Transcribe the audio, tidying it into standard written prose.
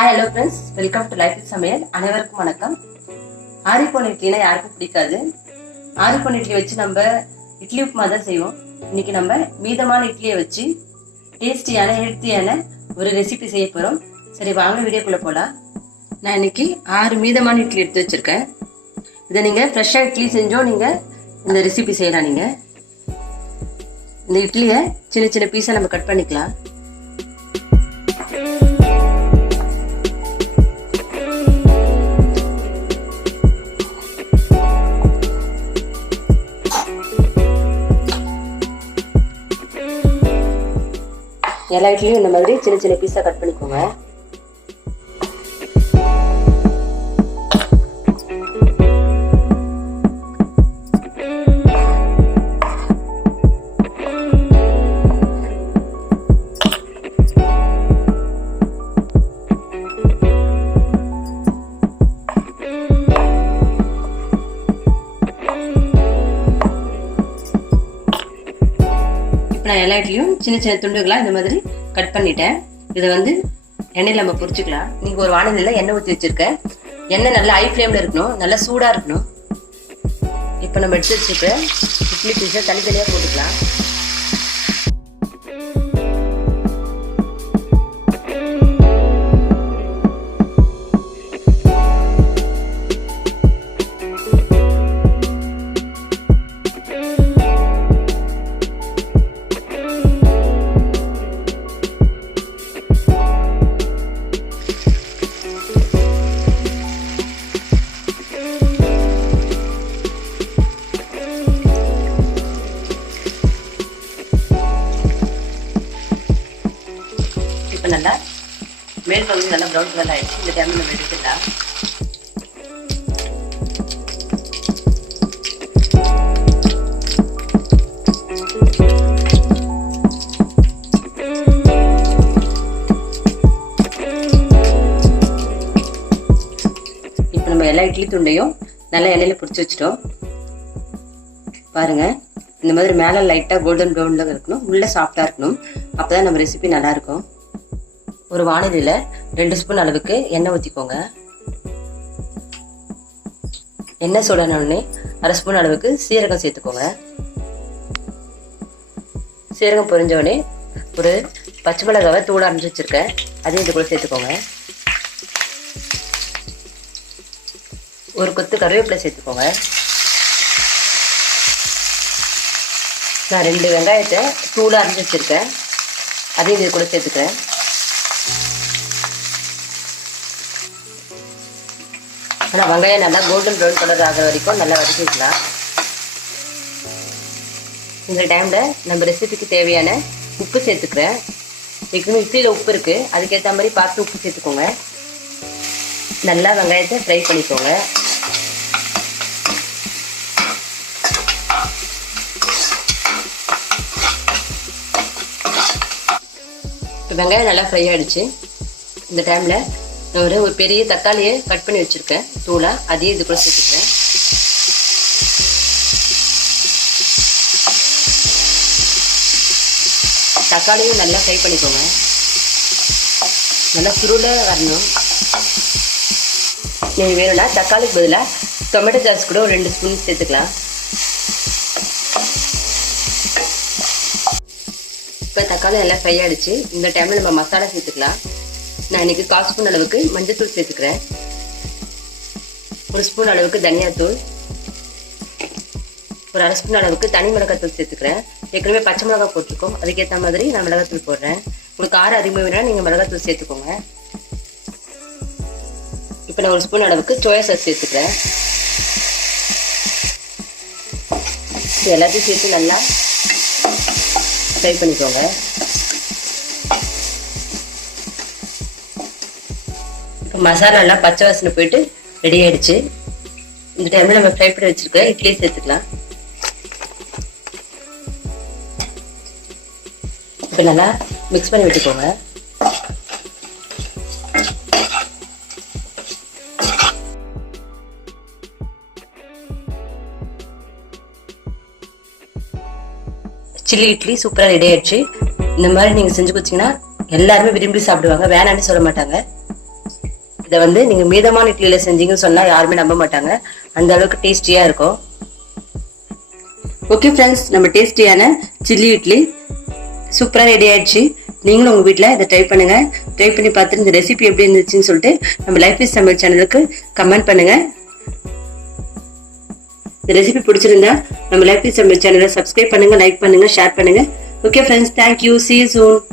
Hi, hello friends. Welcome to Life with Samayal. அனைவருக்கும் வணக்கம். ஆரிப்போன இட்லினா யாருக்கும் பிடிக்காது. ஆரிப்போன இட்லி வச்சு நம்ம இட்லி உப்புமா தான் செய்வோம். இன்னைக்கு நம்ம மீதமான இட்லியை வச்சு டேஸ்டியான ஹெல்த்தியான ஒரு ரெசிபி செய்ய போறோம். சரி வாங்க வீடியோக்குள்ள போலாம். நான் இன்னைக்கு 6 மீதமான இட்லி எடுத்து வச்சிருக்கேன். இதை நீங்க ஃப்ரெஷ்ஷா இட்லி செஞ்சோ நீங்க இந்த ரெசிபி செய்யலாம். நீங்க இந்த இட்லியை சின்ன சின்ன பீஸா நம்ம கட் பண்ணிக்கலாம். எல்லா இட்லியும் இந்த மாதிரி சின்ன சின்ன பீஸா கட் பண்ணிக்கோங்க. நான் எல்லா இட்லியும் சின்ன சின்ன துண்டுகளா இந்த மாதிரி கட் பண்ணிட்டேன். இதை வந்து எண்ணெயில் நம்ம பொரிச்சுக்கலாம். நீங்க ஒரு வானலியில் எண்ணெய் ஊற்றி வச்சிருக்கேன். எண்ணெய் நல்லா ஹை ஃப்ளேம்ல இருக்கணும், நல்லா சூடா இருக்கணும். இப்போ நம்ம எடுத்து வச்சுக்க இட்லி பீஸை தனித்தனியா போட்டுக்கலாம். நல்லா மேல் பகுதி நல்லா ப்ரௌன் கலர் ஆயிடுச்சு. இந்த டைம்ல நம்ம எடுத்துக்கலாம். இப்போ நம்ம எல்லா இட்லி துண்டையும் நல்லா எண்ணெயில பிடிச்சி வச்சிட்டோம். பாருங்க, இந்த மாதிரி மேல லைட்டா கோல்டன் ப்ரௌன்ல இருக்கணும், உள்ள சாஃப்டா இருக்கணும். அப்பதான் நம்ம ரெசிபி நல்லா இருக்கும். ஒரு வானலியில 2 ஸ்பூன் அளவுக்கு எண்ணெய் ஊற்றிக்கோங்க. எண்ணெய் சூடான உடனே 1/2 ஸ்பூன் அளவுக்கு சீரகம் சேர்த்துக்கோங்க. சீரகம் பொரிஞ்ச உடனே ஒரு பச்சை மிளகாவை தூள அரைஞ்சி வச்சிருக்கேன், அதையும் இது கூட சேர்த்துக்கோங்க. ஒரு கொத்து கருவேப்பிலை சேர்த்துக்கோங்க. நான் 2 வெங்காயத்தை தூள அரைஞ்சி வச்சிருக்கேன், அதையும் இது கூட சேர்த்துக்கிறேன். ஆனால் வெங்காயம் நல்லா கோல்டன் ப்ரௌன் கலர் ஆகிற வரைக்கும் நல்லா வதக்கிக்கலாம். இந்த டைமில் நம்ம ரெசிபிக்கு தேவையான உப்பு சேர்த்துக்கிறேன். ஏற்கனவே இட்லியில் உப்பு இருக்குது, அதுக்கேற்ற மாதிரி பார்த்து உப்பு சேர்த்துக்கோங்க. நல்லா வெங்காயத்தை ஃப்ரை பண்ணிக்கோங்க. வெங்காயம் நல்லா ஃப்ரை ஆகிடுச்சு. இந்த டைமில் நான் ஒரு பெரிய தக்காளியை கட் பண்ணி வச்சிருக்கேன் தூளா, அதையும் இது கூட சேர்த்துக்கிறேன். தக்காளியும் நல்லா ஃப்ரை பண்ணிக்கோங்க. நல்லா சுருள வரணும். நீங்கள் வேணும்னா தக்காளிக்கு பதிலாக டொமேட்டோ சாஸ் கூட ஒரு 2 ஸ்பூன் சேர்த்துக்கலாம். இப்போ தக்காளி நல்லா ஃப்ரை ஆகிடுச்சு. இந்த டைமில் நம்ம மசாலா சேர்த்துக்கலாம். நான் இன்னைக்கு 1/4 ஸ்பூன் அளவுக்கு மஞ்சள்தூள் சேர்த்துக்கிறேன். 1 ஸ்பூன் அளவுக்கு தனியாத்தூள், ஒரு 1/2 ஸ்பூன் அளவுக்கு தனி மிளகாத்தூள் சேர்த்துக்கிறேன். ஏற்கனவே பச்சை மிளகாய் போட்டிருக்கோம், அதுக்கேற்ற மாதிரி நான் மிளகாத்தூள் போடுறேன். உங்களுக்கு காரம் அதிகமாக வேணா நீங்கள் மிளகாத்தூள் சேர்த்துக்கோங்க. இப்போ நான் 1 ஸ்பூன் அளவுக்கு சோயா சாஸ் சேர்த்துக்கிறேன். எல்லாத்தையும் சேர்த்து நல்லா ஃப்ரை பண்ணிக்கோங்க. இப்போ மசாலாலாம் பச்சை வாசனை போயிட்டு ரெடி ஆயிடுச்சு. இந்த டைம்ல நம்ம ஃப்ரை பண்ணி வச்சிருக்க இட்லியை சேர்த்துக்கலாம். இப்போ நல்லா மிக்ஸ் பண்ணி விட்டுக்கோங்க. சில்லி இட்லி சூப்பரா ரெடி ஆயிடுச்சு. இந்த மாதிரி நீங்க செஞ்சு கொடுத்தீங்கன்னா எல்லாருமே விரும்பி சாப்பிடுவாங்க, வேணான்னு சொல்ல மாட்டாங்க. இதை வந்து நீங்க மீதமான இட்லியில செஞ்சீங்கன்னு சொன்னா யாருமே நம்ப மாட்டாங்க, அந்த அளவுக்கு டேஸ்டியா இருக்கும். ஓகே ஃப்ரெண்ட்ஸ், நம்ம டேஸ்டியான சில்லி இட்லி சூப்பரா ரெடி ஆயிடுச்சு. நீங்களும் உங்க வீட்டுல இதை ட்ரை பண்ணுங்க. ட்ரை பண்ணி பார்த்துட்டு இந்த ரெசிபி எப்படி இருந்துச்சுன்னு சொல்லிட்டு நம்ம லைஃப் இஸ் சமையல் சேனலுக்கு கமெண்ட் பண்ணுங்க. இந்த ரெசிபி பிடிச்சிருந்தா நம்ம லைஃப் இஸ் சமையல் சேனலை சப்ஸ்கிரைப் பண்ணுங்க, லைக் பண்ணுங்க, ஷேர் பண்ணுங்க. Okay friends, thank you, see you soon.